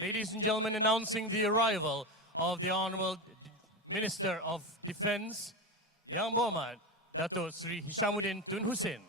Ladies and gentlemen, announcing the arrival of the Honorable Minister of Defense, Yang Berhormat Dato Sri Hishamuddin Tun Hussein.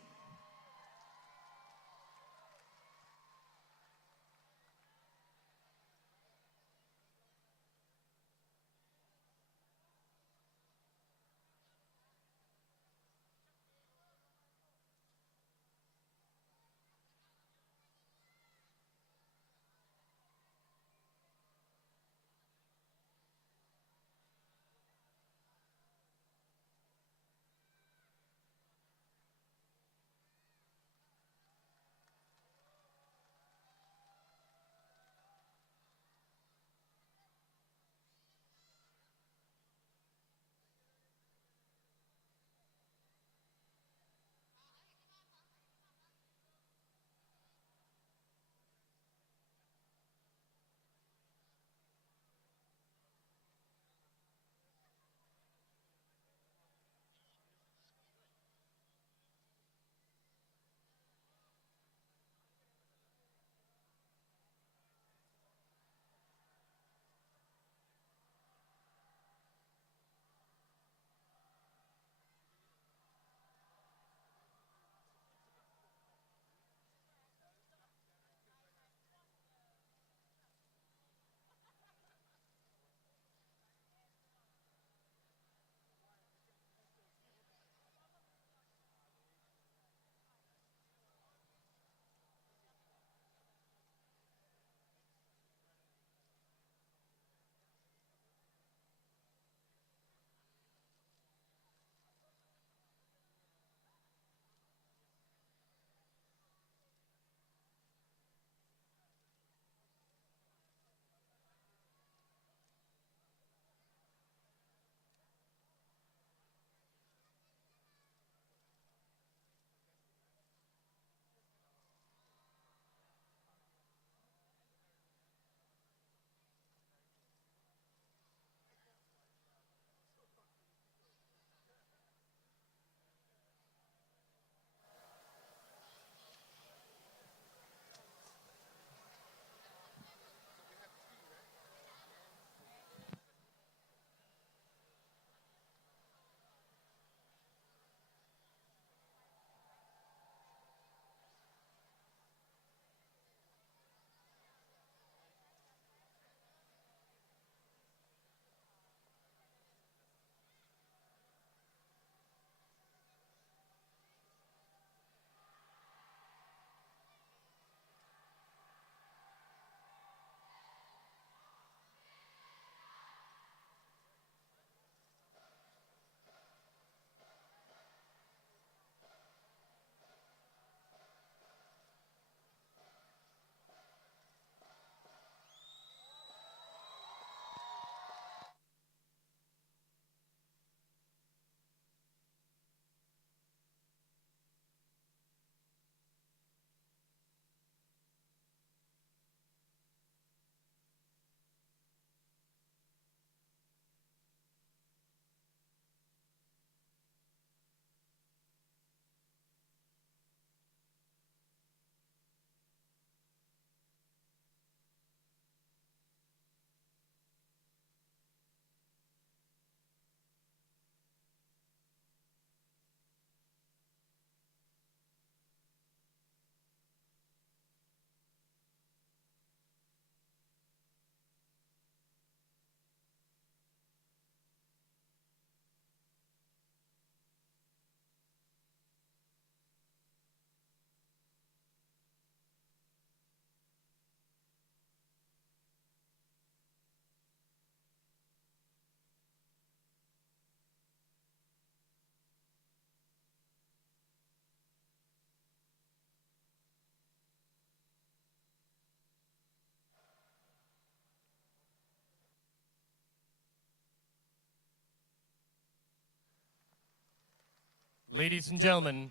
Ladies and gentlemen,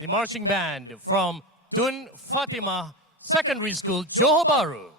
the marching band from Tun Fatimah Secondary School, Johor Bahru.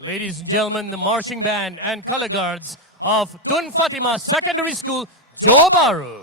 Ladies and gentlemen, the marching band and color guards of Tun Fatima Secondary School, Johor Bahru.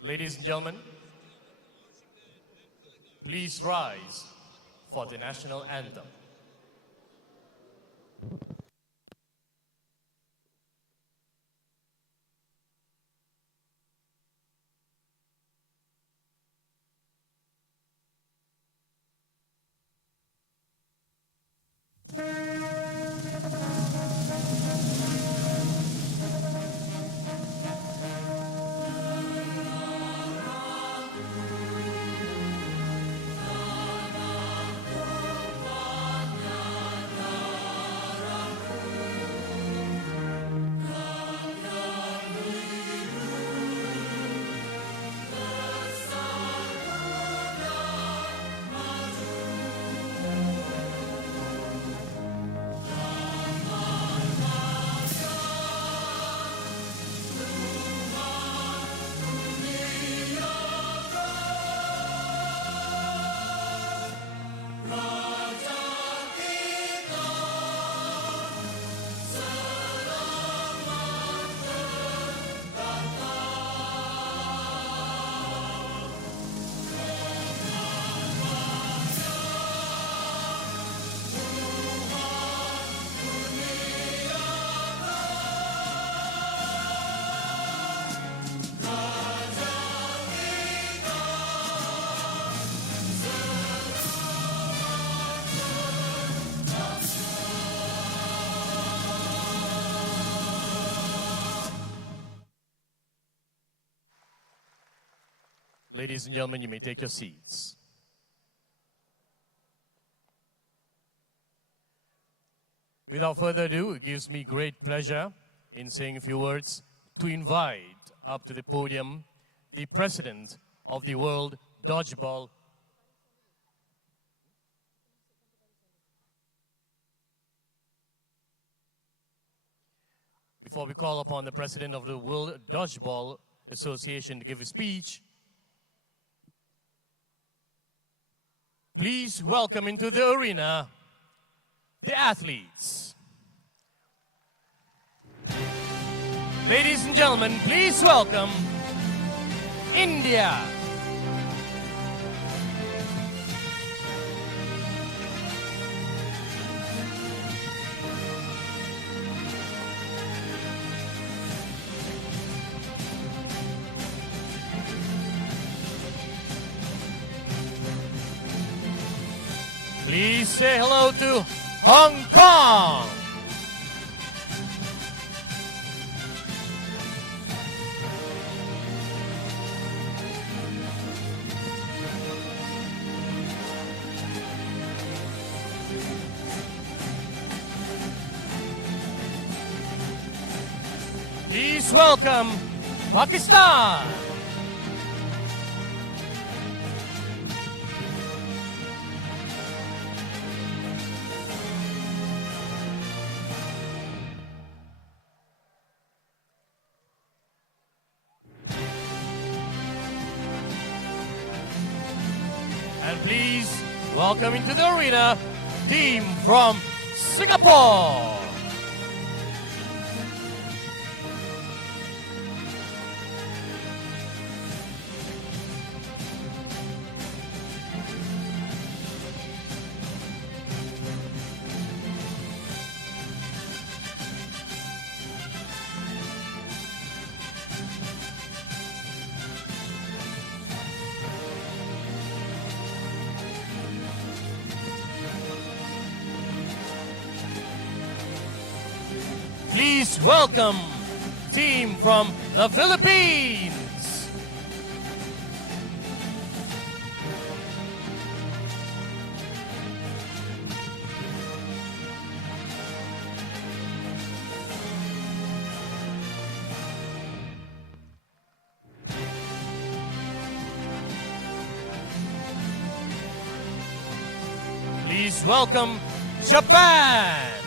Ladies and gentlemen, please rise for the national anthem. Ladies and gentlemen, you may take your seats. Without further ado, it gives me great pleasure in saying a few words to invite up to the podium the President of the World Dodgeball. Before we call upon the President of the World Dodgeball Association to give a speech, please welcome into the arena the athletes. Ladies and gentlemen, please welcome India. Please say hello to Hong Kong. Please welcome Pakistan. And please welcome into the arena team from Singapore. Please welcome team from the Philippines. Please welcome Japan.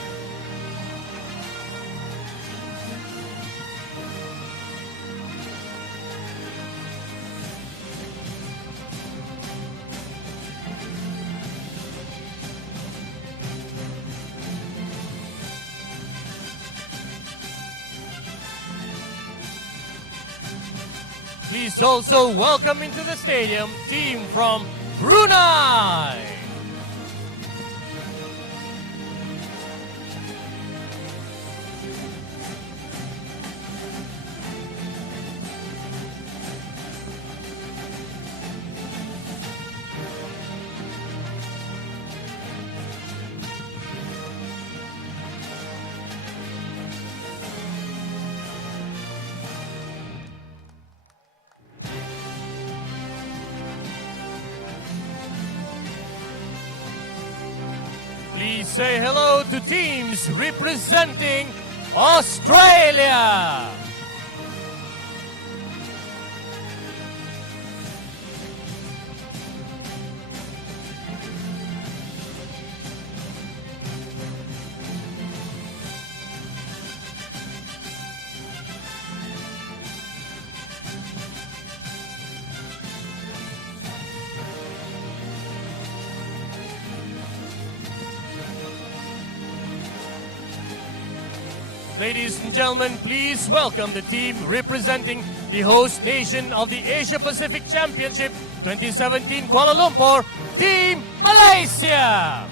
Please also welcome into the stadium team from Brunei. Please say hello to teams representing Australia. Ladies and gentlemen, please welcome the team representing the host nation of the Asia Pacific Championship 2017 Kuala Lumpur, Team Malaysia.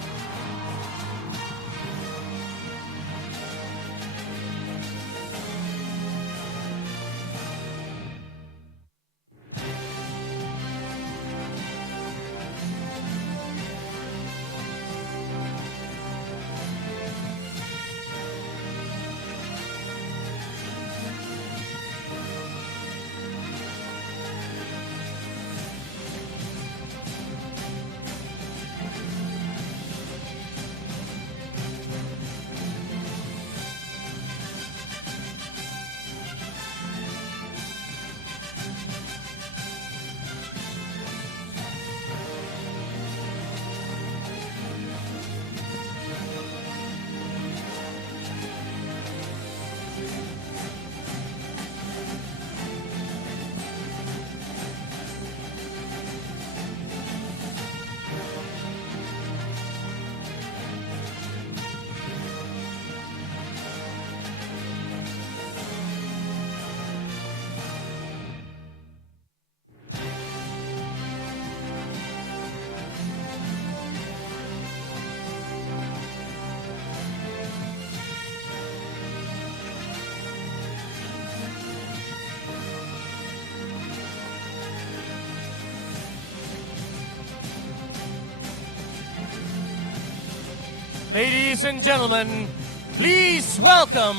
Ladies and gentlemen, please welcome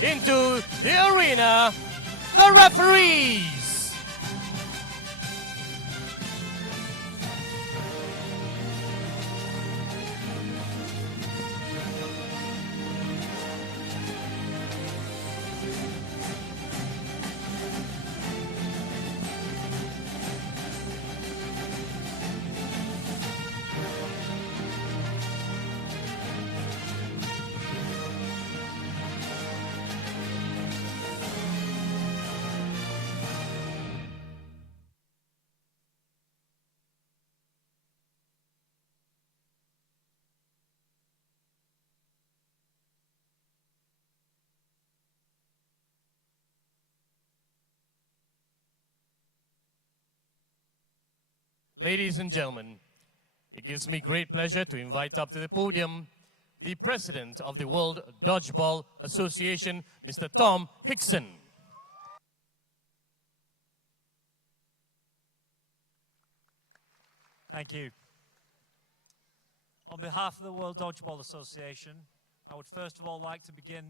into the arena the referees. Ladies and gentlemen, it gives me great pleasure to invite up to the podium the President of the World Dodgeball Association, Mr. Tom Hickson. Thank you. On behalf of the World Dodgeball Association, I would first of all like to begin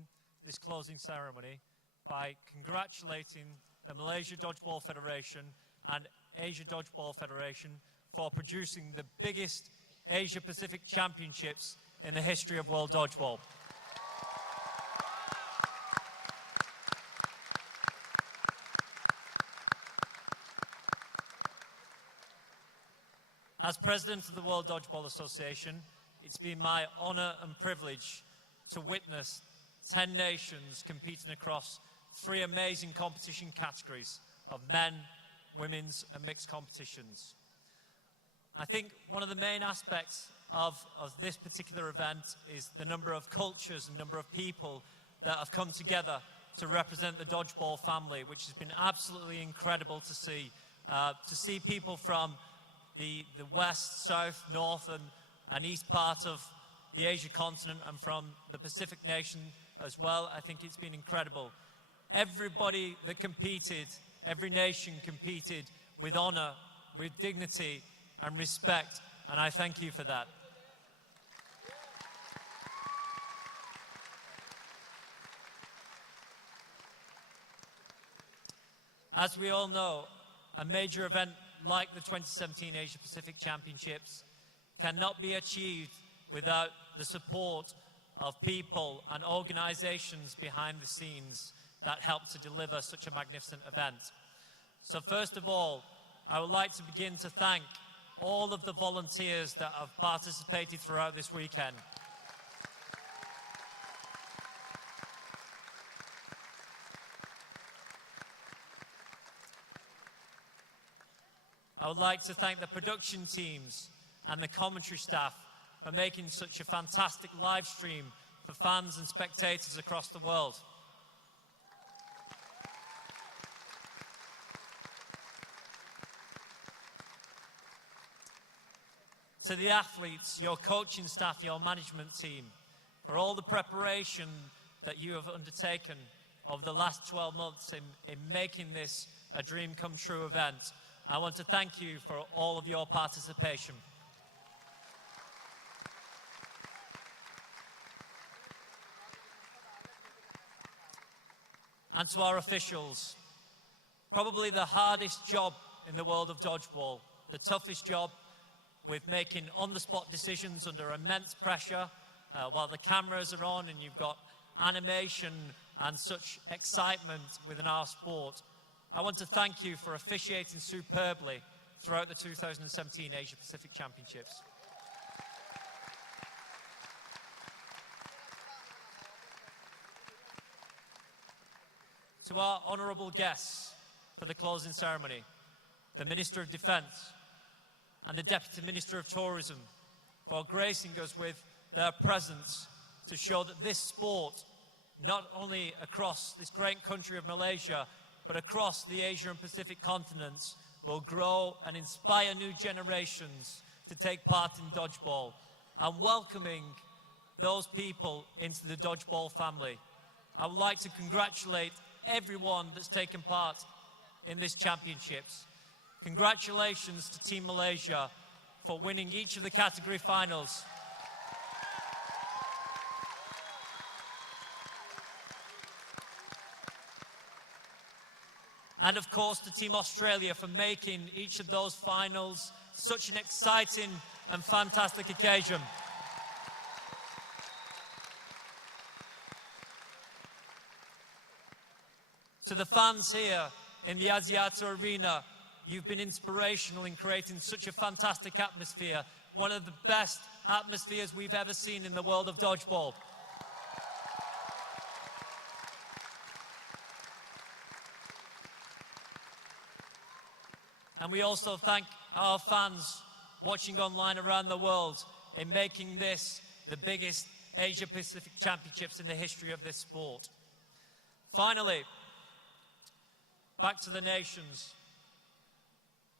this closing ceremony by congratulating the Malaysia Dodgeball Federation and Asia Dodgeball Federation for producing the biggest Asia Pacific Championships in the history of World Dodgeball. As President of the World Dodgeball Association, it's been my honor and privilege to witness 10 nations competing across 3 amazing competition categories of men, women's and mixed competitions. I think one of the main aspects of this particular event is the number of cultures and number of people that have come together to represent the Dodgeball family, which has been absolutely incredible to see people from the west, south, north and east part of the Asia continent and from the Pacific nation as well. I think it's been incredible. Everybody that competed, every nation competed with honor, with dignity and respect, and I thank you for that. As we all know, a major event like the 2017 Asia Pacific Championships cannot be achieved without the support of people and organizations behind the scenes that help to deliver such a magnificent event. So first of all, I would like to begin to thank all of the volunteers that have participated throughout this weekend. I would like to thank the production teams and the commentary staff for making such a fantastic live stream for fans and spectators across the world. To the athletes, your coaching staff, your management team, for all the preparation that you have undertaken over the last 12 months in making this a dream come true event. I want to thank you for all of your participation. And to our officials, probably the hardest job in the world of dodgeball, the toughest job, with making on-the-spot decisions under immense pressure while the cameras are on and you've got animation and such excitement within our sport. I want to thank you for officiating superbly throughout the 2017 Asia Pacific Championships. To our honourable guests for the closing ceremony, the Minister of Defence and the Deputy Minister of Tourism for gracing us with their presence to show that this sport, not only across this great country of Malaysia, but across the Asia and Pacific continents, will grow and inspire new generations to take part in dodgeball, and welcoming those people into the dodgeball family. I would like to congratulate everyone that's taken part in this championships. Congratulations to Team Malaysia for winning each of the category finals. And of course to Team Australia for making each of those finals such an exciting and fantastic occasion. To the fans here in the Axiata Arena, you've been inspirational in creating such a fantastic atmosphere, one of the best atmospheres we've ever seen in the world of dodgeball. And we also thank our fans watching online around the world in making this the biggest Asia Pacific Championships in the history of this sport. Finally, back to the nations.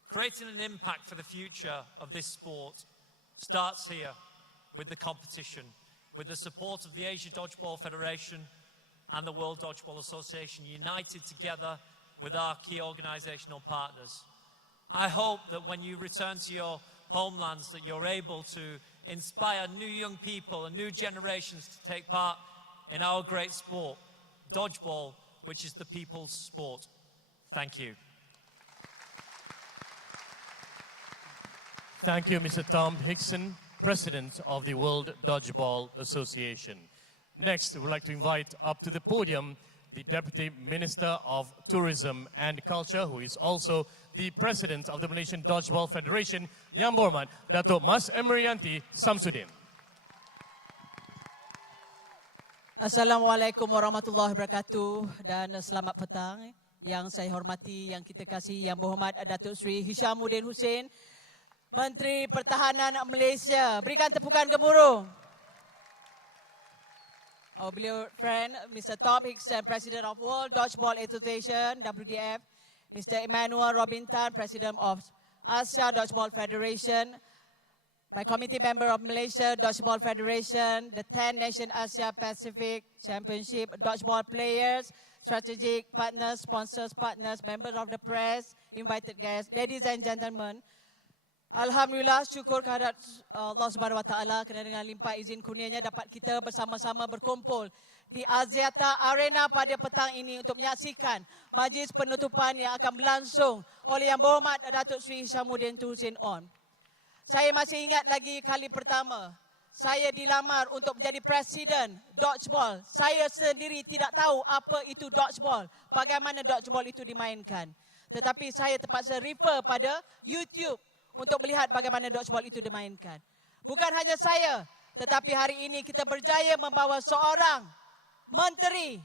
Creating an impact for the future of this sport starts here with the competition, with the support of the Asia Dodgeball Federation and the World Dodgeball Association, united together with our key organisational partners. I hope that when you return to your homelands that you're able to inspire new young people and new generations to take part in our great sport, dodgeball, which is the people's sport. Thank you. Thank you, Mr. Tom Hickson, President of the World Dodgeball Association. Next, we would like to invite up to the podium the Deputy Minister of Tourism and Culture, who is also the President of the Malaysian Dodgeball Federation, Yang Berhormat Datuk Mas Emriyanti Samsudin. Assalamualaikum warahmatullahi wabarakatuh dan selamat petang. Yang saya hormati, yang kita kasih, Yang Berhormat Datuk Seri Hishamuddin Hussein, Menteri Pertahanan Malaysia. Berikan tepukan gemuruh. Our beloved friend, Mr. Tom Hickson, President of World Dodgeball Association, WDF. Mr. Emmanuel Robinson, President of Asia Dodgeball Federation. My committee member of Malaysia Dodgeball Federation, the 10 Nation Asia Pacific Championship Dodgeball players, strategic partners, sponsors, partners, members of the press, invited guests, ladies and gentlemen. Alhamdulillah, syukur kehadrat Allah Subhanahu Wa Taala kerana dengan limpah izin kurnianya dapat kita bersama-sama berkumpul di Axiata Arena pada petang ini untuk menyaksikan majlis penutupan yang akan berlangsung oleh Yang Berhormat Datuk Seri Hishamuddin Hussein On. Saya masih ingat lagi kali pertama saya dilamar untuk menjadi Presiden Dodgeball. Saya sendiri tidak tahu apa itu Dodgeball, bagaimana Dodgeball itu dimainkan. Tetapi saya terpaksa refer pada YouTube untuk melihat bagaimana Dodgeball itu dimainkan. Bukan hanya saya, tetapi hari ini kita berjaya membawa seorang Menteri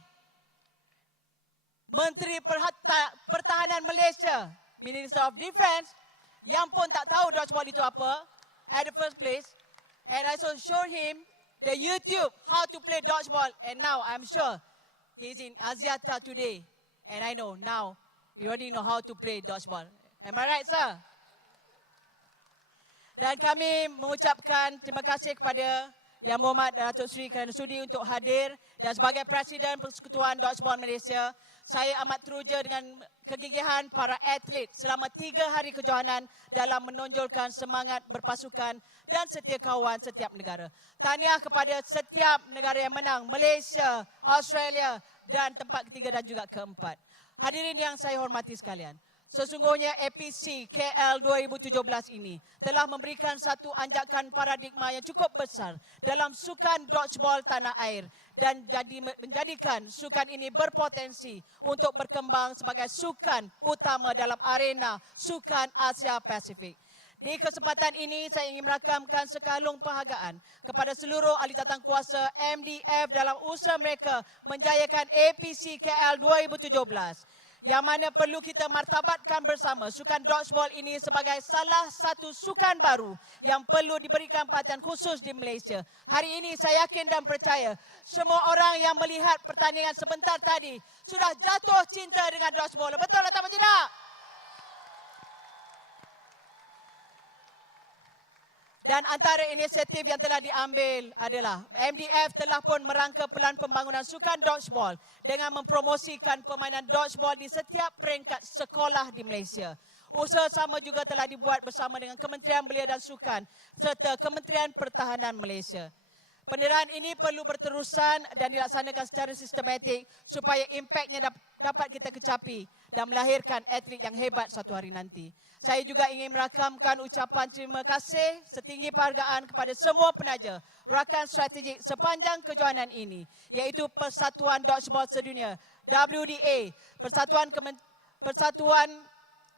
Pertahanan Malaysia, Minister of Defence, yang pun tak tahu Dodgeball itu apa at the first place. And I also show him the YouTube how to play Dodgeball. And now I'm sure he's in Axiata today. And I know now he already know how to play Dodgeball. Am I right, sir? Dan kami mengucapkan terima kasih kepada Yang Berhormat Datuk Seri kerana sudi untuk hadir. Dan sebagai Presiden Persekutuan Dodgeball Malaysia, saya amat teruja dengan kegigihan para atlet selama 3 hari kejohanan dalam menonjolkan semangat berpasukan dan setia kawan setiap negara. Tahniah kepada setiap negara yang menang, Malaysia, Australia dan tempat ketiga dan juga keempat. Hadirin yang saya hormati sekalian, sesungguhnya APC KL 2017 ini telah memberikan satu anjakan paradigma yang cukup besar dalam sukan dodgeball tanah air dan menjadikan sukan ini berpotensi untuk berkembang sebagai sukan utama dalam arena sukan Asia Pasifik. Di kesempatan ini saya ingin merakamkan sekalung penghargaan kepada seluruh ahli jawatankuasa MDF dalam usaha mereka menjayakan APC KL 2017. Yang mana perlu kita martabatkan bersama sukan dodgeball ini sebagai salah satu sukan baru yang perlu diberikan perhatian khusus di Malaysia. Hari ini saya yakin dan percaya semua orang yang melihat pertandingan sebentar tadi sudah jatuh cinta dengan dodgeball. Betul atau tidak? Dan antara inisiatif yang telah diambil adalah MDF telah pun merangka pelan pembangunan sukan dodgeball dengan mempromosikan permainan dodgeball di setiap peringkat sekolah di Malaysia. Usaha sama juga telah dibuat bersama dengan Kementerian Belia dan Sukan serta Kementerian Pertahanan Malaysia. Penderaan ini perlu berterusan dan dilaksanakan secara sistematik supaya impaknya dapat kita kecapi dan melahirkan atlet yang hebat satu hari nanti. Saya juga ingin merakamkan ucapan terima kasih setinggi penghargaan kepada semua penaja rakan strategik sepanjang kejohanan ini, iaitu Persatuan Dodgeball Sedunia, WDA, Persatuan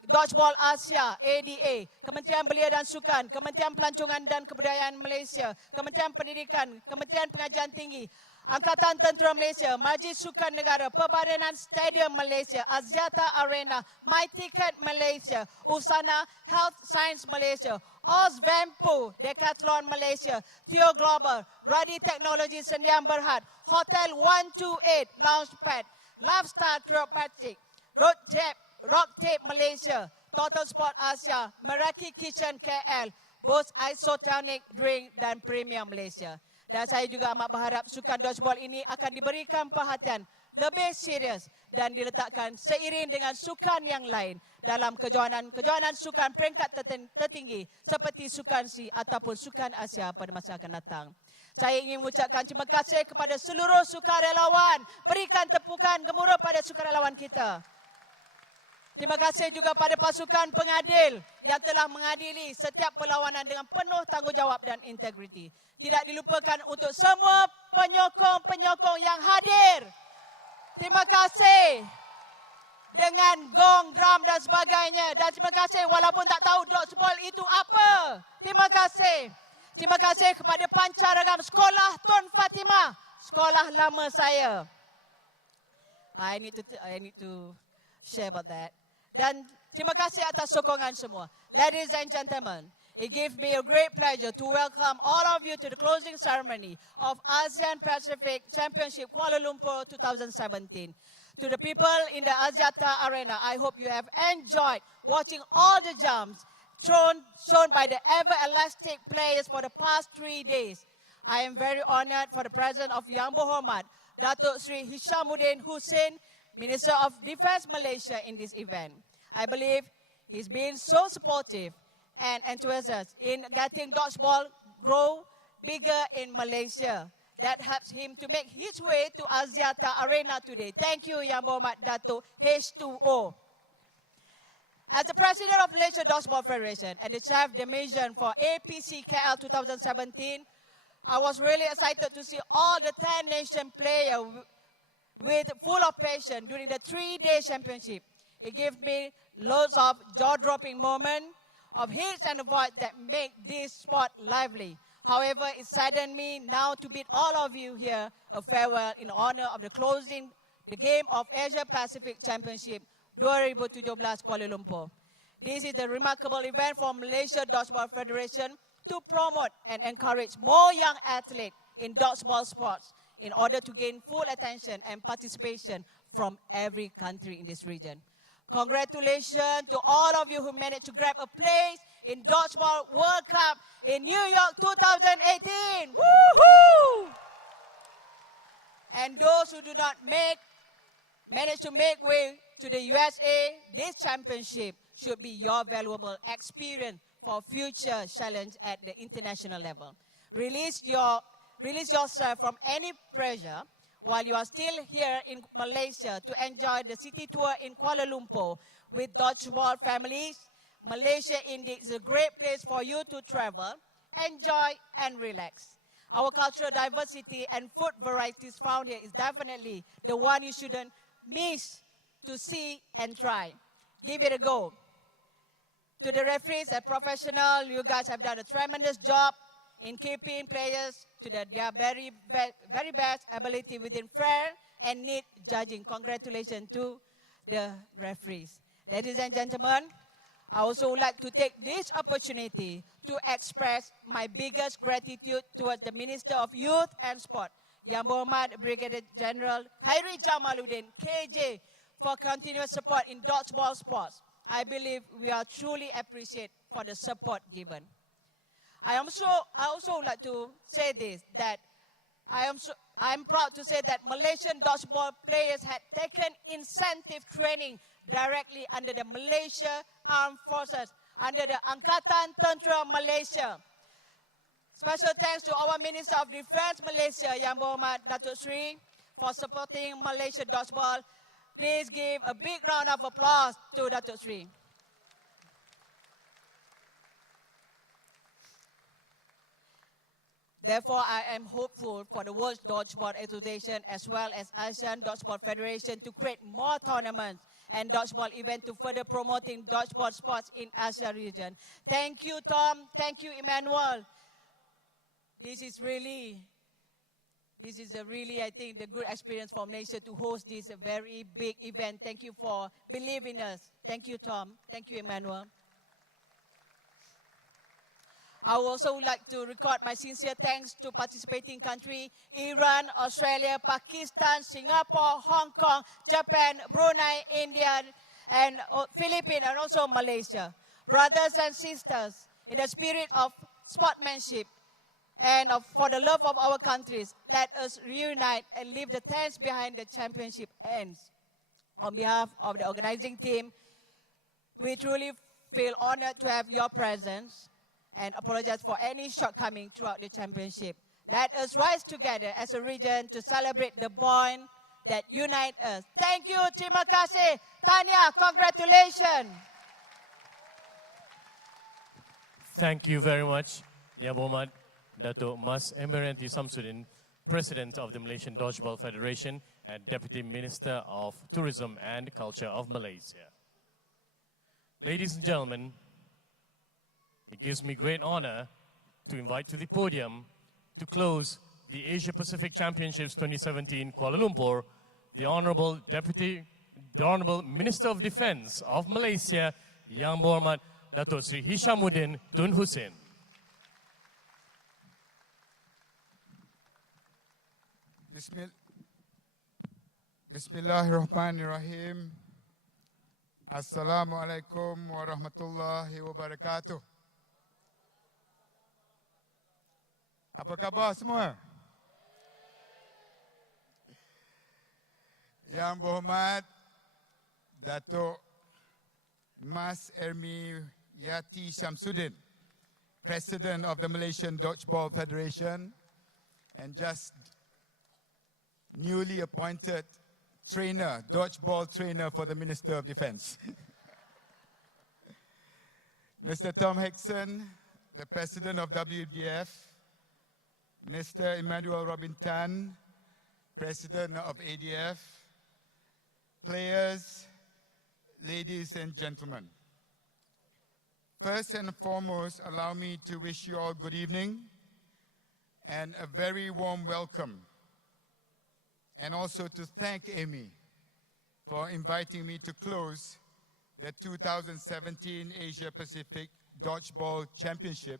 Dodgeball Asia, ADA, Kementerian Belia dan Sukan, Kementerian Pelancongan dan Kebudayaan Malaysia, Kementerian Pendidikan, Kementerian Pengajian Tinggi, Angkatan Tentera Malaysia, Majlis Sukan Negara, Perbadanan Stadium Malaysia, Axiata Arena, My Ticket Malaysia, Usana Health Science Malaysia, Ozvempo, Decathlon Malaysia, Theo Global, Radi Teknologi Sendian Berhad, Hotel 128, Launchpad, Lifestyle Chiropractic, Rock Tape Malaysia, Total Sport Asia, Meraki Kitchen KL, Bose Isotonic Drink dan Premium Malaysia. Dan saya juga amat berharap sukan dodgeball ini akan diberikan perhatian lebih serius dan diletakkan seiring dengan sukan yang lain dalam kejohanan sukan peringkat tertinggi seperti sukan C ataupun sukan Asia pada masa akan datang. Saya ingin mengucapkan terima kasih kepada seluruh sukarelawan. Berikan tepukan gemuruh pada sukarelawan kita. Terima kasih juga pada pasukan pengadil yang telah mengadili setiap perlawanan dengan penuh tanggungjawab dan integriti. Tidak dilupakan untuk semua penyokong-penyokong yang hadir. Terima kasih dengan gong, drum dan sebagainya. Dan terima kasih walaupun tak tahu dodgeball itu apa. Terima kasih. Terima kasih kepada pancaragam Sekolah Tun Fatimah, sekolah lama saya. I need to share about that. Dan terima kasih atas sokongan semua. Ladies and gentlemen, it gives me a great pleasure to welcome all of you to the closing ceremony of ASEAN Pacific Championship Kuala Lumpur 2017. To the people in the Axiata Arena, I hope you have enjoyed watching all the jumps shown by the ever-elastic players for the past 3 days. I am very honored for the presence of Yang Berhormat, Datuk Sri Hishamuddin Hussein, Minister of Defence Malaysia in this event. I believe he's been so supportive and enthusiastic in getting dodgeball grow bigger in Malaysia. That helps him to make his way to Axiata Arena today. Thank you, Yang Berhormat Datuk H2O. As the President of Malaysia Dodgeball Federation and the Chief Division for APC KL 2017, I was really excited to see all the 10 nation players with full of passion during the 3-day championship. It gave me loads of jaw-dropping moments, of hits and avoids that make this sport lively. However, it saddened me now to bid all of you here a farewell in honor of the closing the game of Asia Pacific Championship 2017 Kuala Lumpur. This is a remarkable event for Malaysia Dodgeball Federation to promote and encourage more young athletes in dodgeball sports in order to gain full attention and participation from every country in this region. Congratulations to all of you who managed to grab a place in Dodgeball World Cup in New York 2018. Woohoo! And those who do not manage to make way to the USA, this championship should be your valuable experience for future challenge at the international level. Release yourself from any pressure while you are still here in Malaysia to enjoy the city tour in Kuala Lumpur with dodgeball families. Malaysia indeed is a great place for you to travel, enjoy and relax. Our cultural diversity and food varieties found here is definitely the one you shouldn't miss to see and try. Give it a go. To the referees and professionals, you guys have done a tremendous job in keeping players to their very best ability within fair and neat judging. Congratulations to the referees. Ladies and gentlemen, I also would like to take this opportunity to express my biggest gratitude towards the Minister of Youth and Sport, Yang Berhormat Brigadier General Khairi Jamaluddin, KJ, for continuous support in dodgeball sports. I believe we are truly appreciated for the support given. I also would like to say this, that I'm proud to say that Malaysian dodgeball players had taken incentive training directly under the Malaysia Armed Forces, under the Angkatan Tentera Malaysia. Special thanks to our Minister of Defence Malaysia, Yang Berhormat Datuk Sri, for supporting Malaysia dodgeball. Please give a big round of applause to Datuk Sri. Therefore, I am hopeful for the World Dodgeball Association as well as ASEAN Dodgeball Federation to create more tournaments and dodgeball events to further promoting dodgeball sports in Asia region. Thank you, Tom. Thank you, Emmanuel. This is a really, I think, the good experience for Malaysia to host this very big event. Thank you for believing us. Thank you, Tom. Thank you, Emmanuel. I would also like to record my sincere thanks to participating countries, Iran, Australia, Pakistan, Singapore, Hong Kong, Japan, Brunei, India, and Philippines, and also Malaysia. Brothers and sisters, in the spirit of sportsmanship and for the love of our countries, let us reunite and leave the tents behind the championship ends. On behalf of the organizing team, we truly feel honored to have your presence and apologize for any shortcoming throughout the championship. Let us rise together as a region to celebrate the bond that unites us. Thank you, terima kasih. Tanya, congratulations. Thank you very much, Yang Berhormat Dato' Mas Emeranti Samsudin, President of the Malaysian Dodgeball Federation and Deputy Minister of Tourism and Culture of Malaysia. Ladies and gentlemen, it gives me great honor to invite to the podium to close the Asia Pacific Championships 2017 Kuala Lumpur, the Honorable Minister of Defence of Malaysia, Yang Berhormat Dato' Sri Hishamuddin Tun Hussein. Bismillahirrahmanirrahim. Assalamualaikum warahmatullahi wabarakatuh. Apa khabar semua? Yang Berhormat Dato' Mas Yati Shamsuddin, President of the Malaysian Dodgeball Federation, and just newly appointed trainer, dodgeball trainer for the Minister of Defence. Mr. Tom Hickson, the President of WDF, Mr. Emmanuel Robin Tan, President of ADF, players, ladies and gentlemen. First and foremost, allow me to wish you all good evening and a very warm welcome. And also to thank Amy for inviting me to close the 2017 Asia Pacific Dodgeball Championship,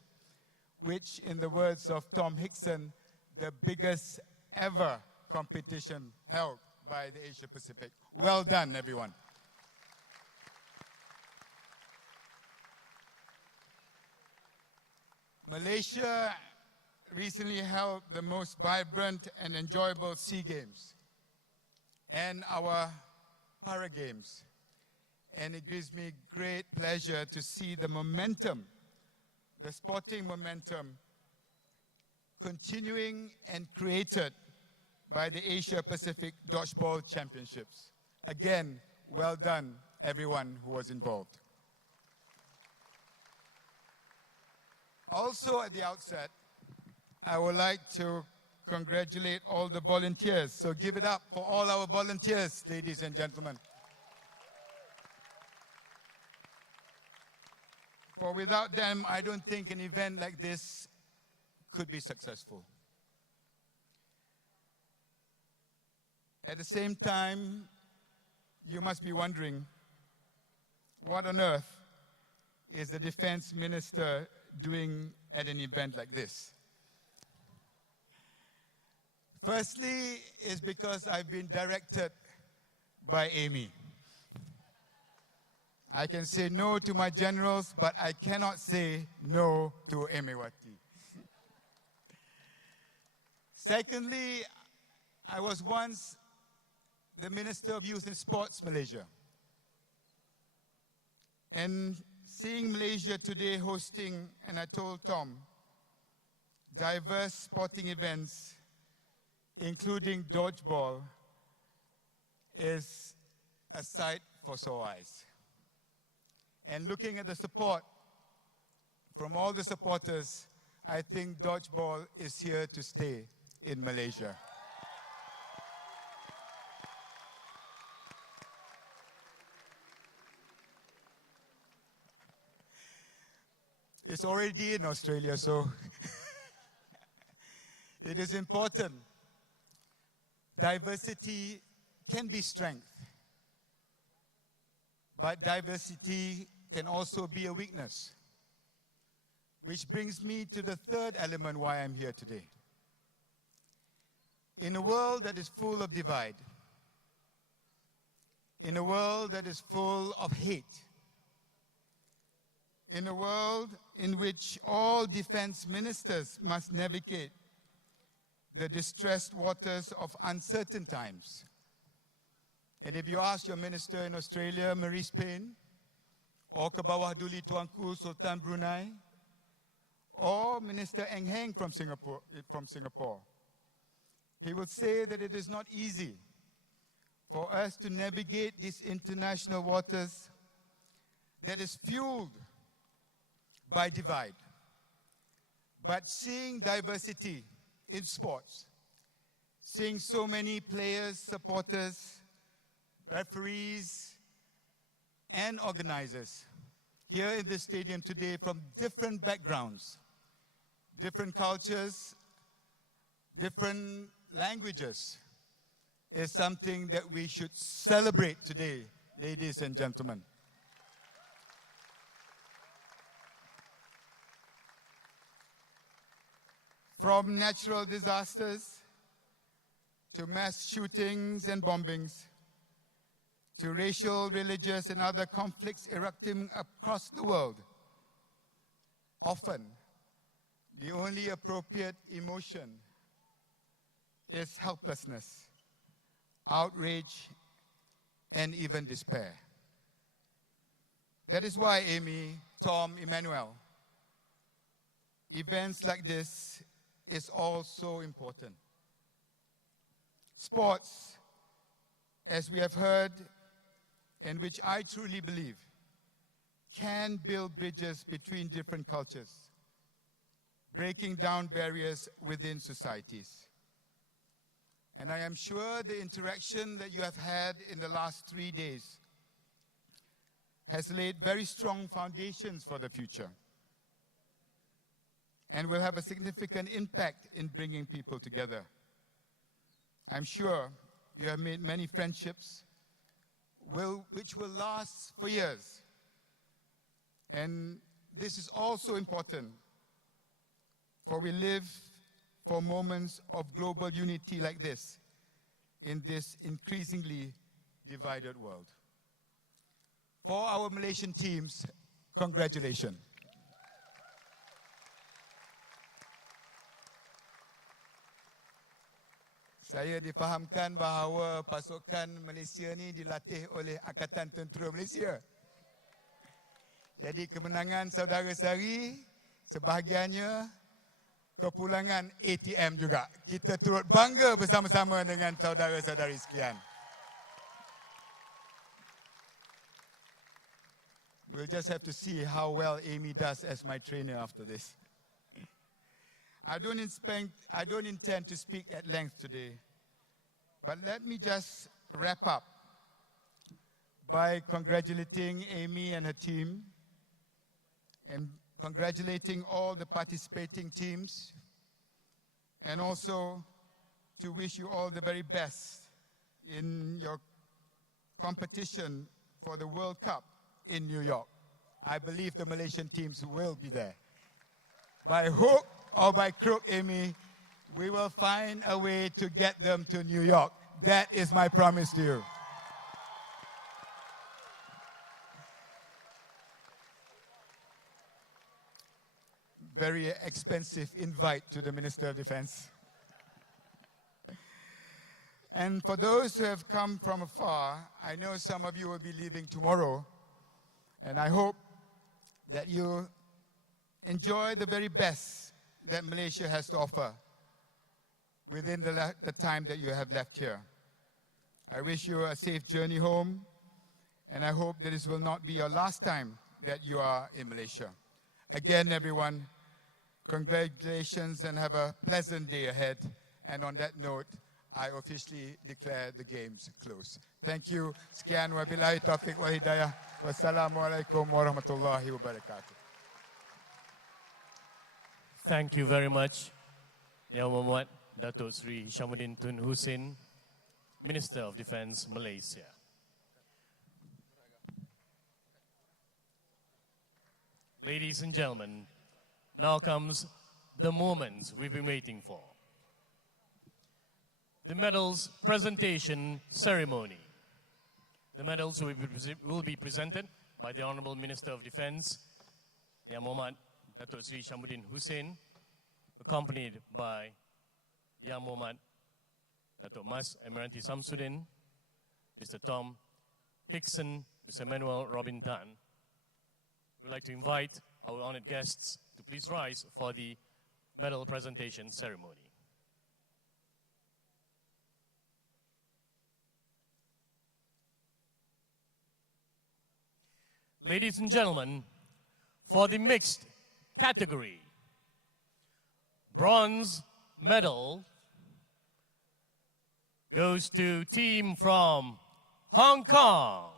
which in the words of Tom Hickson, the biggest ever competition held by the Asia Pacific. Well done, everyone. Malaysia recently held the most vibrant and enjoyable SEA Games and our Para Games. And it gives me great pleasure to see the momentum, the sporting momentum, continuing and created by the Asia Pacific Dodgeball Championships. Again, well done, everyone who was involved. Also at the outset, I would like to congratulate all the volunteers. So give it up for all our volunteers, ladies and gentlemen. For without them, I don't think an event like this could be successful. At the same time, you must be wondering, what on earth is the defense minister doing at an event like this? Firstly, is because I've been directed by Amy. I can say no to my generals, but I cannot say no to Emewati. Secondly, I was once the Minister of Youth and Sports Malaysia. And seeing Malaysia today hosting, and I told Tom, diverse sporting events, including dodgeball, is a sight for sore eyes. And looking at the support from all the supporters, I think dodgeball is here to stay in Malaysia. It's already in Australia, so it is important. Diversity can be strength, but diversity can also be a weakness. Which brings me to the third element why I'm here today. In a world that is full of divide, in a world that is full of hate, in a world in which all defense ministers must navigate the distressed waters of uncertain times. And if you ask your minister in Australia, Marise Payne, or Kebawah Duli Tuanku Sultan Brunei, or Minister Eng Heng from Singapore, he will say that it is not easy for us to navigate these international waters that is fueled by divide. But seeing diversity in sports, seeing so many players, supporters, referees, and organizers here in this stadium today from different backgrounds, different cultures, different languages, is something that we should celebrate today, ladies and gentlemen. From natural disasters to mass shootings and bombings, to racial, religious, and other conflicts erupting across the world, often the only appropriate emotion is helplessness, outrage, and even despair. That is why, Amy, Tom, Emmanuel, events like this is also important. Sports, as we have heard, and which I truly believe, can build bridges between different cultures, breaking down barriers within societies. And I am sure the interaction that you have had in the last 3 days has laid very strong foundations for the future and will have a significant impact in bringing people together. I'm sure you have made many friendships which will last for years. And this is also important, for we live for moments of global unity like this in this increasingly divided world. For our Malaysian teams, congratulations. Saya difahamkan bahawa pasukan Malaysia ni dilatih oleh Angkatan Tentera Malaysia. Jadi kemenangan saudara-saudari sebahagiannya kepulangan ATM juga. Kita turut bangga bersama-sama dengan saudara-saudari sekalian. We'll just have to see how well Amy does as my trainer after this. I don't intend to speak at length today, but let me just wrap up by congratulating Amy and her team and congratulating all the participating teams, and also to wish you all the very best in your competition for the World Cup in New York. I believe the Malaysian teams will be there. By hook or by crook, Amy, we will find a way to get them to New York. That is my promise to you. Very expensive invite to the Minister of Defense. And for those who have come from afar, I know some of you will be leaving tomorrow, and I hope that you enjoy the very best that Malaysia has to offer within the time that you have left here. I wish you a safe journey home, and I hope that this will not be your last time that you are in Malaysia. Again, everyone, congratulations and have a pleasant day ahead. And on that note, I officially declare the games closed. Thank you. Sekian wabillahi taufiq wal hidayah. Wassalamualaikum warahmatullahi wabarakatuh. Thank you very much, Yang Muhammad Datuk Sri Hishamuddin Tun Hussein, Minister of Defence, Malaysia. Ladies and gentlemen, now comes the moment we've been waiting for. The medals presentation ceremony. The medals will be presented by the Honourable Minister of Defence, Yang Muhammad Datuk Sri Hishamuddin Hussein, accompanied by Yang Muhammad Datuk Mas Emeranti Samsudin, Mr. Tom Hickson, Mr. Emmanuel Robin Tan. We'd like to invite our honored guests to please rise for the medal presentation ceremony. Ladies and gentlemen, for the mixed category, bronze medal goes to team from Hong Kong.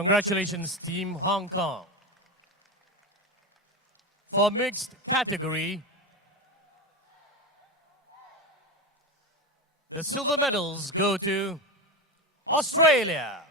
Congratulations, Team Hong Kong. For mixed category, the silver medals go to Australia.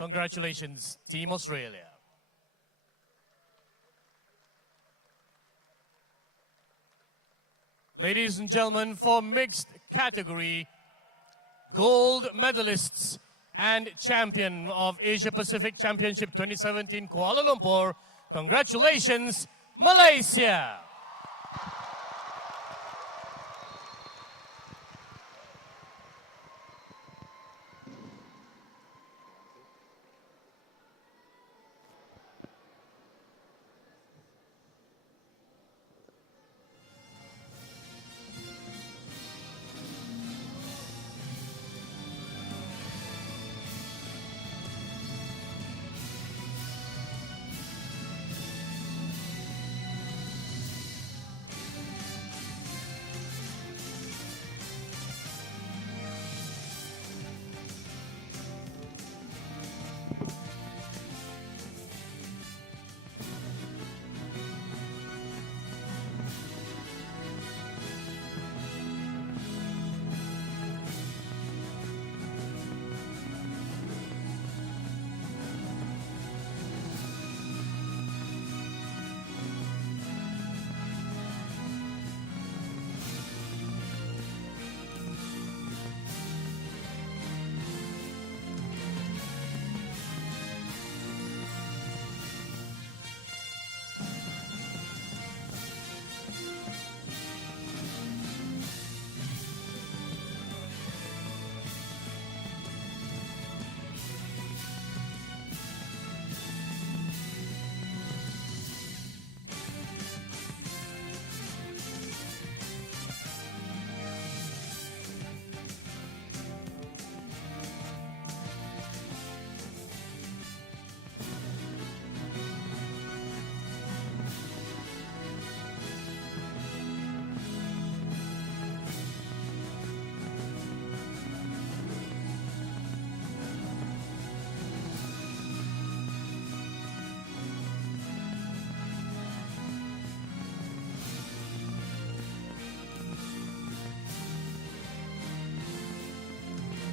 Congratulations, Team Australia. Ladies and gentlemen, for mixed category, gold medalists and champion of Asia Pacific Championship 2017 Kuala Lumpur, congratulations, Malaysia.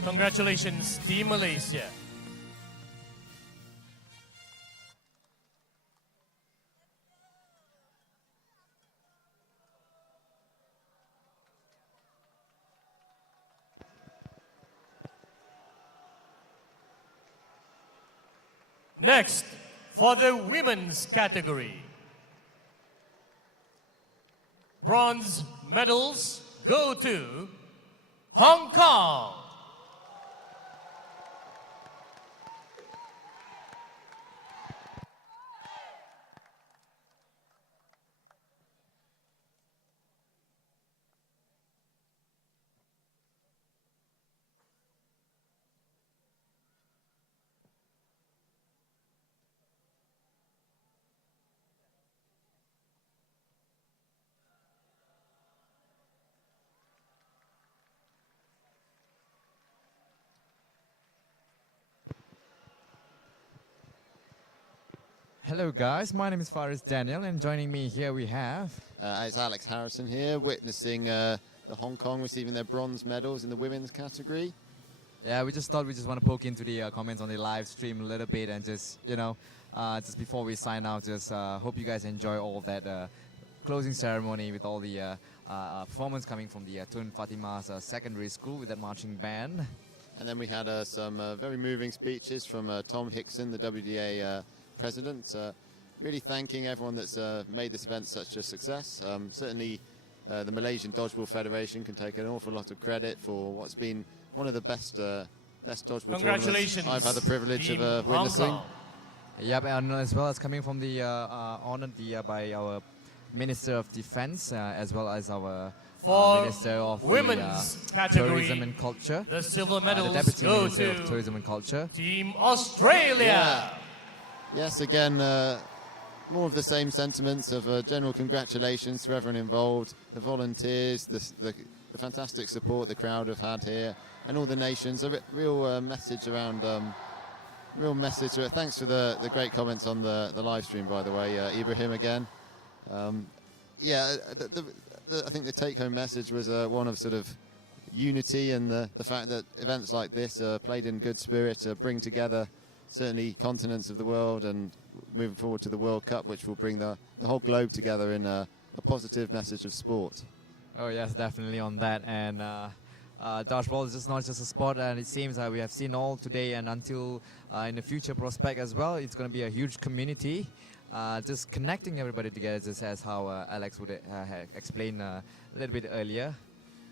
Congratulations, Team Malaysia. Next, for the women's category, bronze medals go to Hong Kong. Hello guys, my name is Faris Daniel and joining me here we have... It's Alex Harrison here, witnessing the Hong Kong receiving their bronze medals in the women's category. Yeah, we just thought we just want to poke into the comments on the live stream a little bit and just, you know, just before we sign out, just hope you guys enjoy all that closing ceremony with all the performance coming from the Tun Fatima's secondary school with that marching band. And then we had some very moving speeches from Tom Hickson, the WDA president, really thanking everyone that's made this event such a success. Certainly the Malaysian Dodgeball Federation can take an awful lot of credit for what's been one of the best dodgeball tournaments I've had the privilege of witnessing. Yep, and as well as coming from the honored by our Minister of Defense as well as our Minister of women's category, Tourism and Culture. The silver medals the Deputy go Minister to of Tourism and Culture. Team Australia. Yeah. Yes, again, more of the same sentiments of general congratulations to everyone involved, the volunteers, the fantastic support the crowd have had here, and all the nations. A real message around, thanks for the great comments on the live stream, by the way, Ibrahim again. Yeah, I think the take-home message was one of sort of unity and the fact that events like this played in good spirit, bring together certainly continents of the world, and moving forward to the World Cup, which will bring the whole globe together in a positive message of sport. Oh yes, definitely on that. And dodgeball is just not just a sport, and it seems we have seen all today and until in the future prospect as well. It's going to be a huge community, just connecting everybody together, just as how Alex would explain a little bit earlier.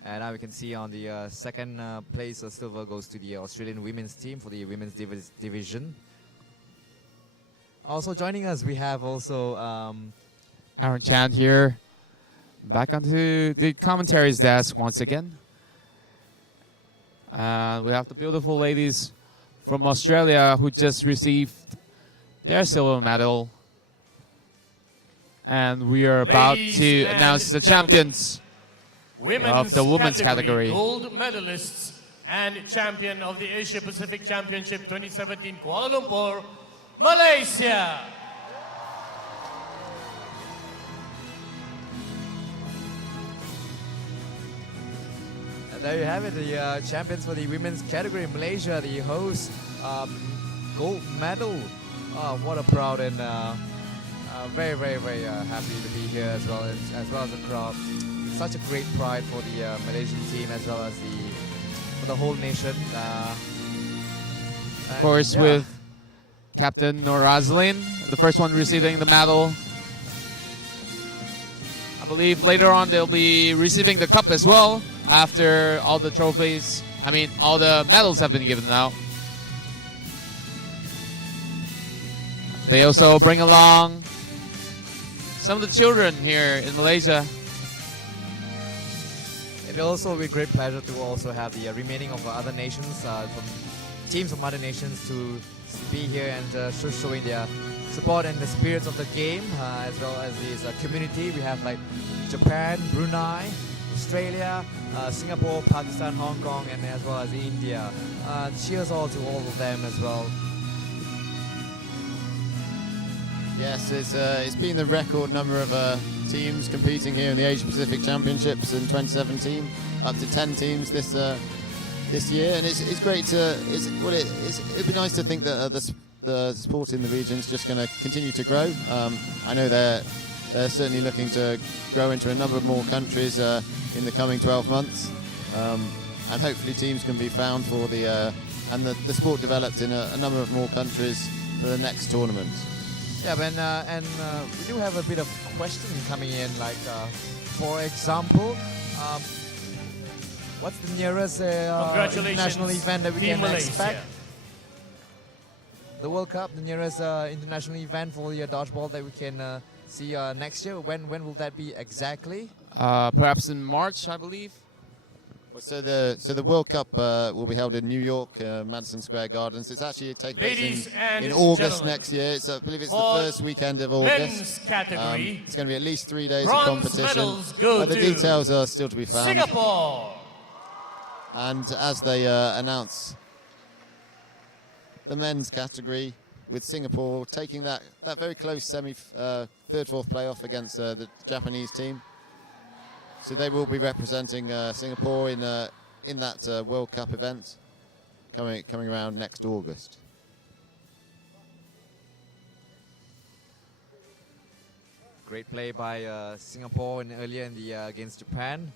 And now we can see on the second place, silver goes to the Australian women's team for the women's division. Also joining us, we have also Aaron Chan here, back onto the commentaries desk once again. We have the beautiful ladies from Australia who just received their silver medal. And we are about to announce the champions of the women's category. Gold medalists and champion of the Asia Pacific Championship 2017 Kuala Lumpur, Malaysia. And there you have it, the champions for the women's category in Malaysia, the host gold medal. What a proud and very, very, very happy to be here as well as the crowd. Such a great pride for the Malaysian team as well as for the whole nation. Of course, with Captain Nur Azlin, the first one receiving the medal. I believe later on they'll be receiving the cup as well after all the trophies. All the medals have been given now. They also bring along some of the children here in Malaysia. It will also be a great pleasure to also have the remaining of other nations, from teams from other nations to be here and showing their support and the spirits of the game, as well as this community. We have like Japan, Brunei, Australia, Singapore, Pakistan, Hong Kong, and as well as India. Cheers all to all of them as well. Yes, it's been the record number of teams competing here in the Asia Pacific Championships in 2017. Up to 10 teams this this year, and it's great to. It'd be nice to think that the sport in the region is just going to continue to grow. I know they're certainly looking to grow into a number of more countries in the coming 12 months, and hopefully teams can be found for the sport developed in a number of more countries for the next tournament. Yeah, and we do have a bit of question coming in, like for example, what's the nearest international event that we Team can Malaysia. expect? The World Cup, the nearest international event for the dodgeball that we can see next year. When will that be exactly? Perhaps in March, I believe. Well, so the World Cup will be held in New York, Madison Square Gardens. It's actually taking place in August gentlemen, next year. I believe it's the for first weekend of men's August. category, It's going to be at least 3 days of bronze competition. medals go The to details are still to be found. Singapore. And as they announce the men's category, with Singapore taking that very close third, fourth playoff against the Japanese team. So they will be representing Singapore in that World Cup event coming around next August. Great play by Singapore earlier in the against Japan.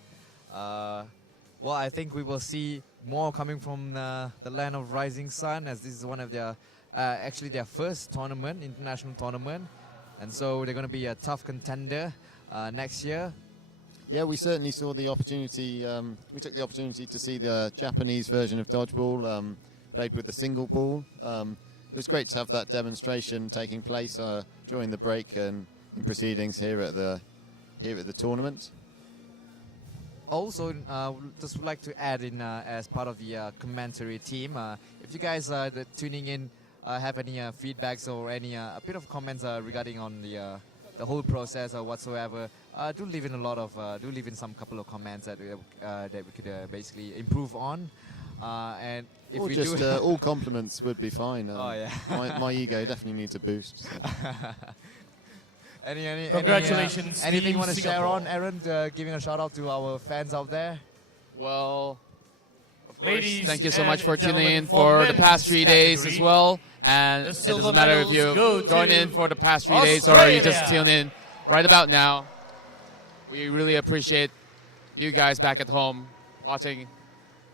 Well, I think we will see more coming from the land of Rising Sun, as this is one of their actually their first tournament, international tournament, and so they're going to be a tough contender next year. Yeah, we certainly saw the opportunity. We took the opportunity to see the Japanese version of dodgeball played with the single ball. It was great to have that demonstration taking place during the break and in proceedings here at the tournament. Also, just would like to add in as part of the commentary team, if you guys are tuning in have any feedbacks or any a bit of comments regarding on the whole process or whatsoever, do leave in some couple of comments that we could basically improve on. And if or we just do all compliments would be fine. Oh yeah. my ego definitely needs a boost. So. Congratulations, anything Team you want to share Singapore. on, Aaron? Giving a shout out to our fans out there. Well, of course, Ladies thank you so and much for tuning gentlemen, in for for the past 3 days men's as well. And the it silver doesn't matter if medals go you join to in for the past 3 days or you just Australia. tune in right about now. We really appreciate you guys back at home watching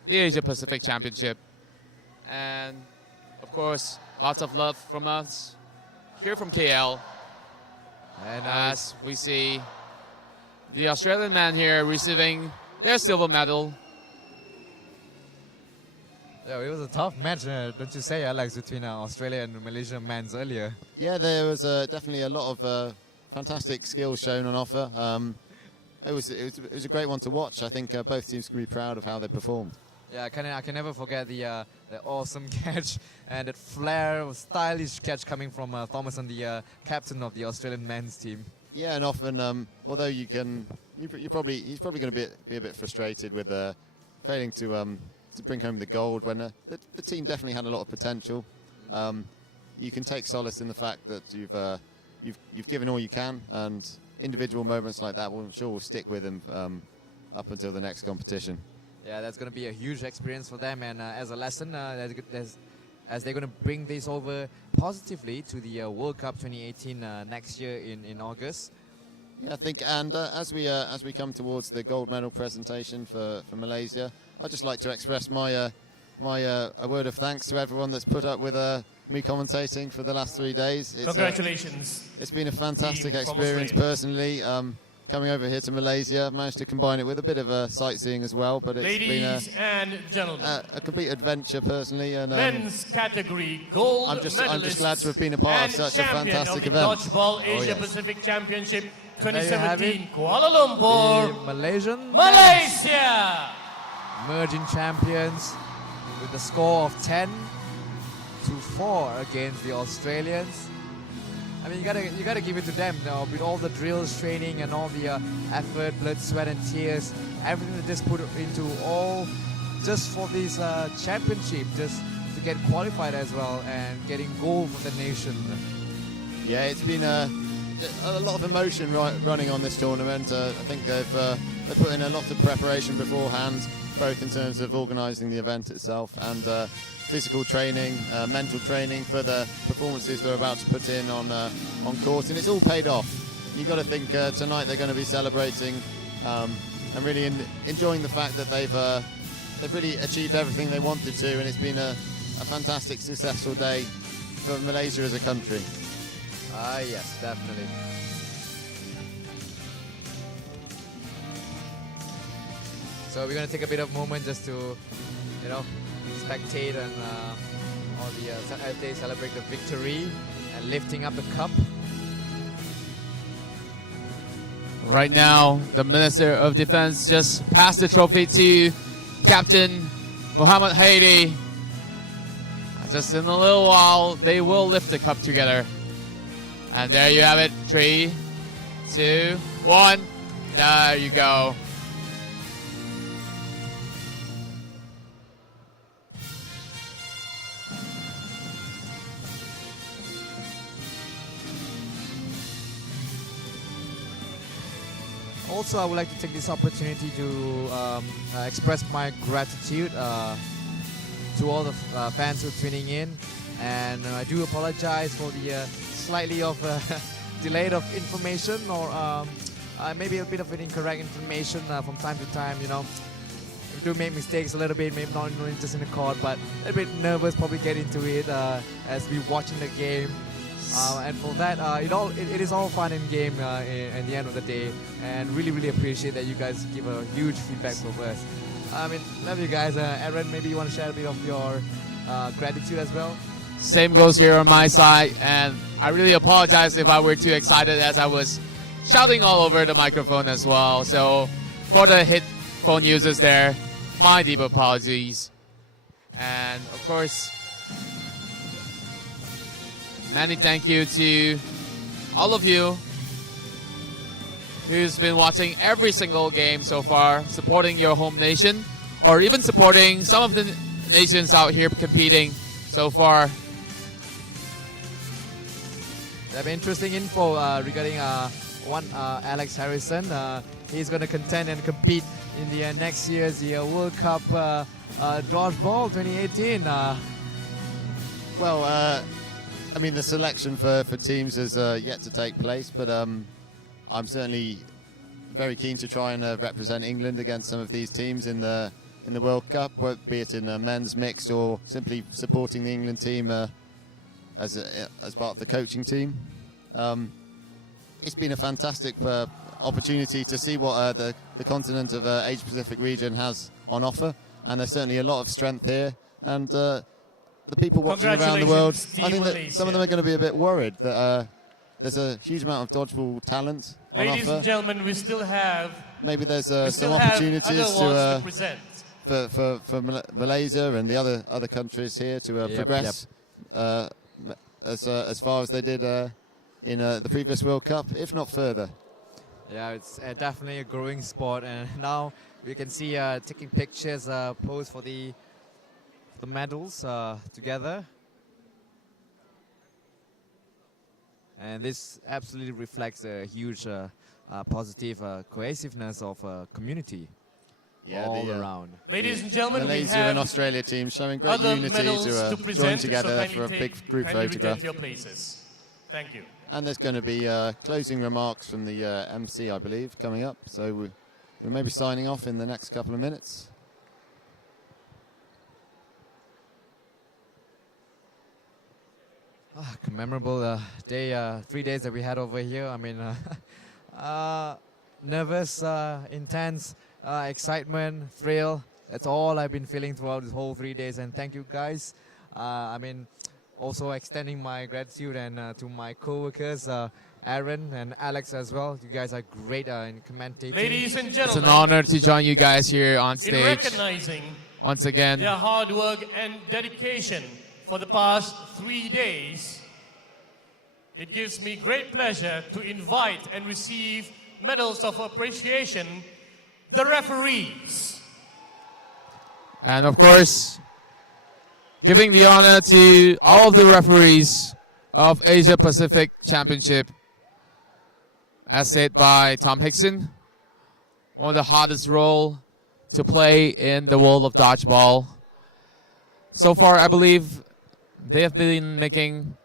the Asia Pacific Championship. And of course, lots of love from us here from KL. And As we see the Australian man here receiving their silver medal. yeah, it was a tough match, don't you say, Alex, between Australia and Malaysia men's earlier? Yeah, there was definitely a lot of fantastic skills shown on offer. It was a great one to watch. I think both teams can be proud of how they performed. Yeah, I can never forget the awesome catch and that flair, stylish catch coming from Thomas, and the captain of the Australian men's team. Yeah, and often, although he's probably going to be a bit frustrated with failing to bring home the gold when the team definitely had a lot of potential. You can take solace in the fact that you've given all you can, and individual moments like that, I'm sure, will stick with him up until the next competition. Yeah, that's going to be a huge experience for them, and as a lesson, as they're going to bring this over positively to the World Cup 2018 next year in August. Yeah, I think, and as we come towards the gold medal presentation for Malaysia, I'd just like to express my a word of thanks to everyone that's put up with me commentating for the last 3 days. Congratulations. It's been a fantastic Team from experience Australia. personally. Coming over here to Malaysia, managed to combine it with a bit of sightseeing as well, but it's Ladies been and gentlemen, a complete adventure personally. And men's category gold I'm just medalist glad to have been a part of and such a champion fantastic of the event. Dodgeball Asia yes. Pacific Championship And there you have 2017 Kuala Lumpur, The Malaysian Malaysia. emerging champions with a score of 10-4 against the Australians. I mean, you gotta give it to them, with all the drills, training, and all the effort, blood, sweat, and tears, everything they just put into all just for this championship, just to get qualified as well and getting gold for the nation. Yeah, it's been a lot of emotion running on this tournament. I think they've put in a lot of preparation beforehand. both in terms of organising the event itself and physical training, mental training for the performances they're about to put in on court, and it's all paid off. You've got to think tonight they're going to be celebrating and really enjoying the fact that they've really achieved everything they wanted to, and it's been a fantastic, successful day for Malaysia as a country. Yes, definitely. So we're going to take a bit of moment just to, spectate and as they celebrate the victory and lifting up the cup. Right now, the Minister of Defense just passed the trophy to Captain Muhammad Haidi. Just in a little while, they will lift the cup together. And there you have it. 3, 2, 1. There you go. Also, I would like to take this opportunity to express my gratitude to all the fans who are tuning in, and I do apologize for the slightly of delayed of information or maybe a bit of an incorrect information from time to time. We do make mistakes a little bit, maybe not just in the court, but a little bit nervous, probably get into it as we watching the game. And for that, it is all fun and game in the end of the day, and really appreciate that you guys give a huge feedback for us. Love you guys. Aaron, maybe you want to share a bit of your gratitude as well? Same goes here on my side, and I really apologize if I were too excited as I was shouting all over the microphone as well. So for the headphone users there, my deep apologies. And of course, many thank you to all of you who's been watching every single game so far, supporting your home nation, or even supporting some of the nations out here competing so far. There have interesting info regarding Alex Harrison. He's going to contend and compete in the next year's World Cup Dodgeball 2018. The selection for teams has yet to take place, but I'm certainly very keen to try and represent England against some of these teams in the World Cup, be it in men's mixed or simply supporting the England team as part of the coaching team. It's been a fantastic opportunity to see what the continent of Asia Pacific region has on offer, and there's certainly a lot of strength here. And the people watching around the world, I think that some of them are going to be a bit worried that there's a huge amount of dodgeball talent on Ladies offer. and gentlemen, we still have Maybe there's some opportunities to present. for Malaysia and the other countries here to progress as far as they did in the previous World Cup, if not further. Yeah, it's definitely a growing sport, and now we can see taking pictures, pose for the medals together. And this absolutely reflects a huge positive cohesiveness of community all around. Ladies and gentlemen, Malaysia we have and Australia teams showing great other unity medals to present, join together so for a big group photograph. Your places. Thank you. And there's going to be closing remarks from the MC, I believe, coming up. So we may be signing off in the next couple of minutes. Memorable day, 3 days that we had over here. Nervous, intense, excitement, thrill. That's all I've been feeling throughout this whole 3 days. And thank you guys. Also extending my gratitude and to my co-workers, Aaron and Alex as well. You guys are great in commentating. Ladies and It's gentlemen, an honor to join you guys here on in stage recognizing once again. their hard work and dedication for the past 3 days, it gives me great pleasure to invite and receive medals of appreciation, the referees. And of course, giving the honor to all of the referees of Asia Pacific Championship, as said by Tom Hickson, one of the hardest role to play in the world of dodgeball. So far, I believe they have been making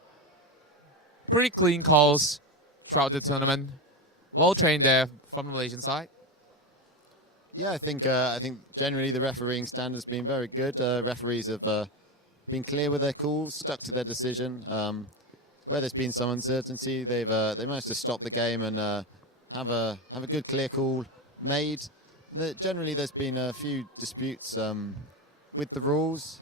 pretty clean calls throughout the tournament. Well trained there from the Malaysian side. Yeah, I think generally the refereeing standard's been very good. Referees have been clear with their calls, stuck to their decision. Where there's been some uncertainty, they managed to stop the game and have a good clear call made. Generally, there's been a few disputes with the rules.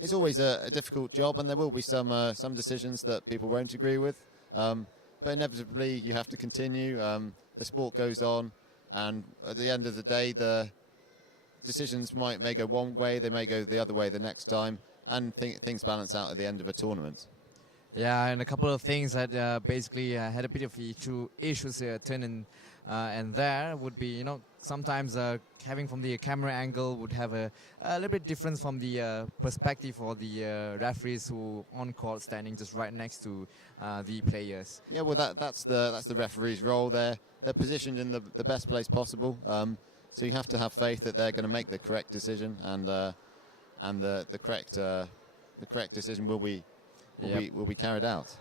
It's always a difficult job, and there will be some decisions that people won't agree with. But inevitably, you have to continue. The sport goes on, and at the end of the day, the decisions may go one way, they may go the other way the next time, and things balance out at the end of a tournament. Yeah, and a couple of things that basically had a bit of issues turning and there would be, sometimes having from the camera angle would have a little bit difference from the perspective for the referees who on court standing just right next to the players. Yeah, well, that's the referee's role there. They're positioned in the best place possible, so you have to have faith that they're going to make the correct decision, and the correct decision will be carried out.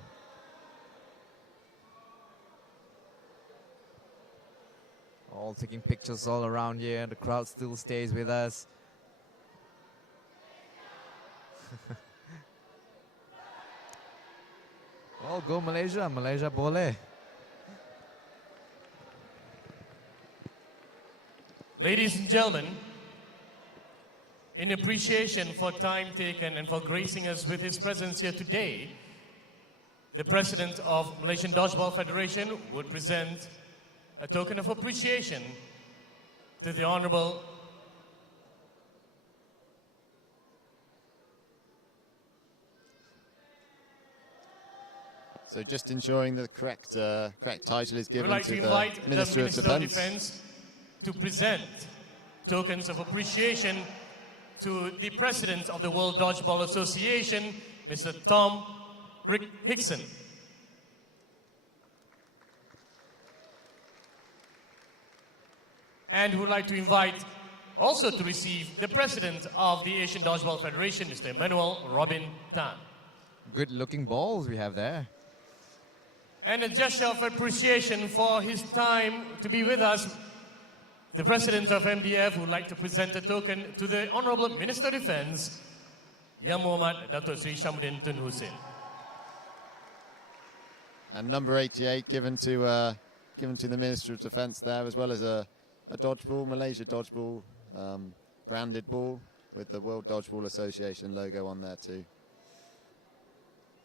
All taking pictures all around here. The crowd still stays with us. Oh, go Malaysia. Malaysia boleh. Ladies and gentlemen, in appreciation for time taken and for gracing us with his presence here today, the President of Malaysian Dodgeball Federation would present a token of appreciation to the Honorable So just ensuring the correct title is given We'd like to to the invite Minister of Defense to present tokens of appreciation to the President of the World Dodgeball Association, Mr. Tom Hickson. And we would like to invite also to receive the President of the Asian Dodgeball Federation, Mr. Emmanuel Robin Tan. Good looking balls we have there. And a gesture of appreciation for his time to be with us, the President of MDF would like to present a token to the Honorable Minister of Defense, Yang Muhammad Datuk Seri Syamuddin Tun Hussein. And number 88 given to the Minister of Defense there, as well as a dodgeball, Malaysia dodgeball branded ball with the World Dodgeball Association logo on there too.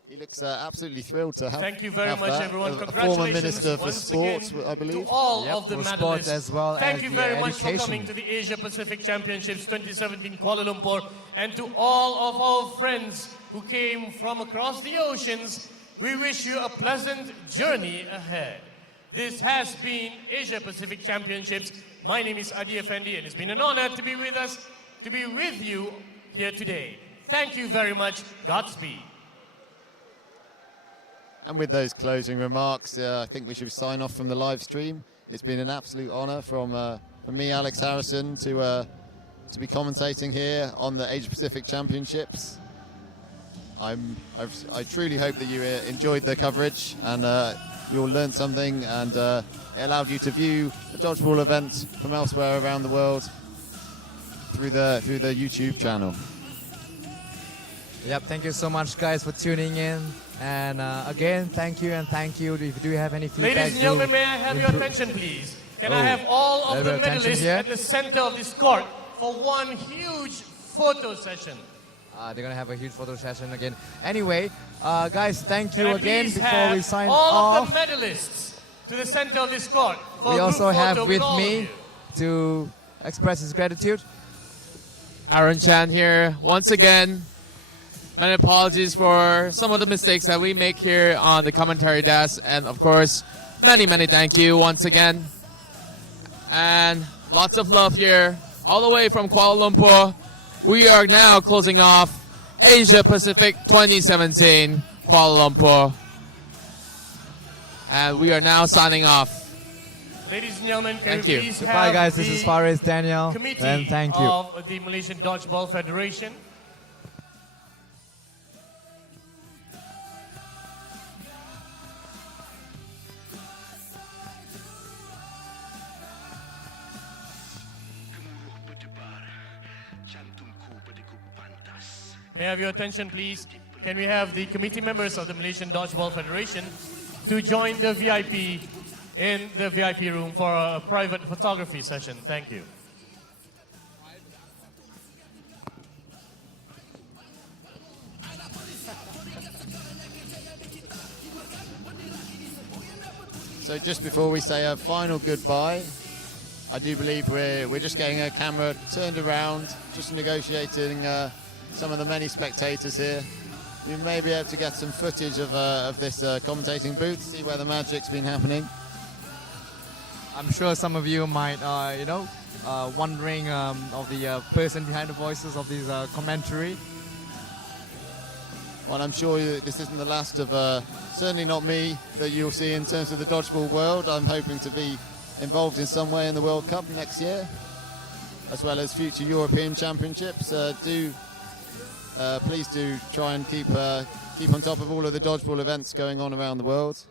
He looks absolutely thrilled to have. Thank you very much, that. everyone. Former Congratulations Minister for once Sports, again I believe. to all Yep, of the for medalists. sports as well Thank as you the very much for education. coming to the Asia Pacific Championships 2017 Kuala Lumpur, and to all of our friends who came from across the oceans. We wish you a pleasant journey ahead. This has been Asia Pacific Championships. My name is Adi Effendi, and it's been an honor to be with us, to be with you here today. Thank you very much. Godspeed. And with those closing remarks, I think we should sign off from the live stream. It's been an absolute honour from me, Alex Harrison, to be commentating here on the Asia Pacific Championships. I truly hope that you enjoyed the coverage and you all learned something, and it allowed you to view the dodgeball event from elsewhere around the world through the YouTube channel. Yep, thank you so much, guys, for tuning in. And again, thank you. If you do have any feedback, Ladies and gentlemen, may I have your attention, please? Can I have all of the medalists at the center of this court for one huge photo session? They're going to have a huge photo session again. Anyway, guys, thank you Can I again please before have we sign all off. of the medalists to the center of this court for We a also group have photo with all of me you. to express his gratitude. Aaron Chan here once again. Many apologies for some of the mistakes that we make here on the commentary desk, and of course, many thank you once again. And lots of love here, all the way from Kuala Lumpur. We are now closing off Asia Pacific 2017 Kuala Lumpur. And we are now signing off. Ladies and gentlemen, can Thank we you. please Goodbye, have guys. This the is Faris Daniel. committee And thank you. of the Malaysian Dodgeball Federation. May I have your attention, please? Can we have the committee members of the Malaysian Dodgeball Federation to join the VIP in the VIP room for a private photography session? Thank you. So just before we say a final goodbye, I do believe we're just getting a camera turned around, just negotiating some of the many spectators here. We may be able to get some footage of this commentating booth, see where the magic's been happening. I'm sure some of you might, wondering of the person behind the voices of this commentary. Well, I'm sure this isn't the last of, certainly not me, that you'll see in terms of the dodgeball world. I'm hoping to be involved in some way in the World Cup next year, as well as future European Championships. Please do try and keep on top of all of the dodgeball events going on around the world.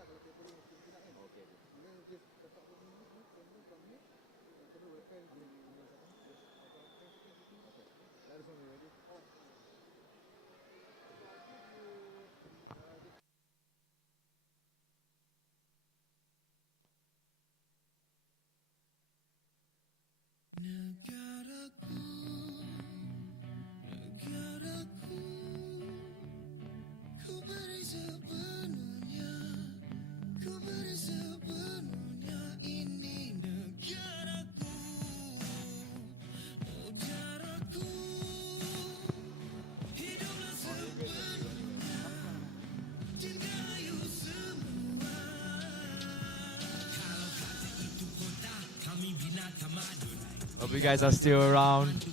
Hope you guys are still around.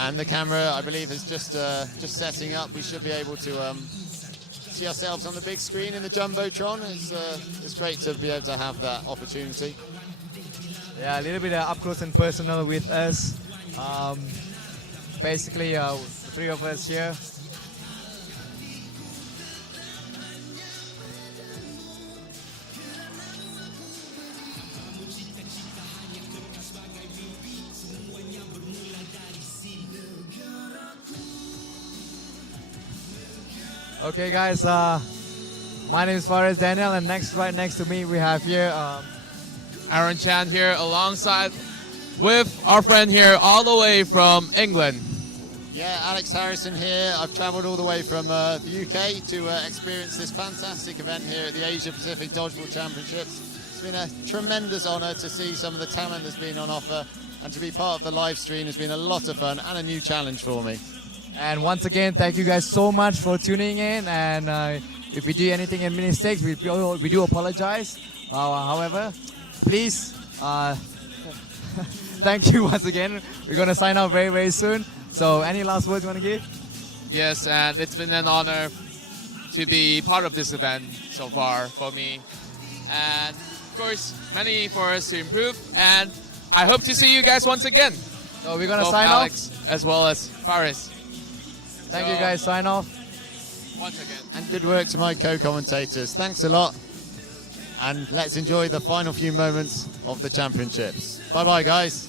And the camera, I believe, is just setting up. We should be able to see ourselves on the big screen in the Jumbotron. It's great to be able to have that opportunity. Yeah, a little bit up close and personal with us. Basically, the three of us here. Okay, guys. My name is Faris Daniel, and right next to me we have here Aaron Chan here alongside with our friend here all the way from England. Yeah, Alex Harrison here. I've travelled all the way from the UK to experience this fantastic event here at the Asia Pacific Dodgeball Championships. It's been a tremendous honour to see some of the talent that's been on offer, and to be part of the live stream has been a lot of fun and a new challenge for me. And once again, thank you guys so much for tuning in. And if we do anything in mistakes, we do apologize. However, please, thank you once again. We're going to sign out very, very soon. So any last words you want to give? Yes, and it's been an honor to be part of this event so far for me. And of course, many for us to improve. And I hope to see you guys once again. So we're going to Both sign Alex off. as well as Faris. Thank you guys, sign off. Once again. And good work to my co-commentators. Thanks a lot. And let's enjoy the final few moments of the championships. Bye-bye, guys.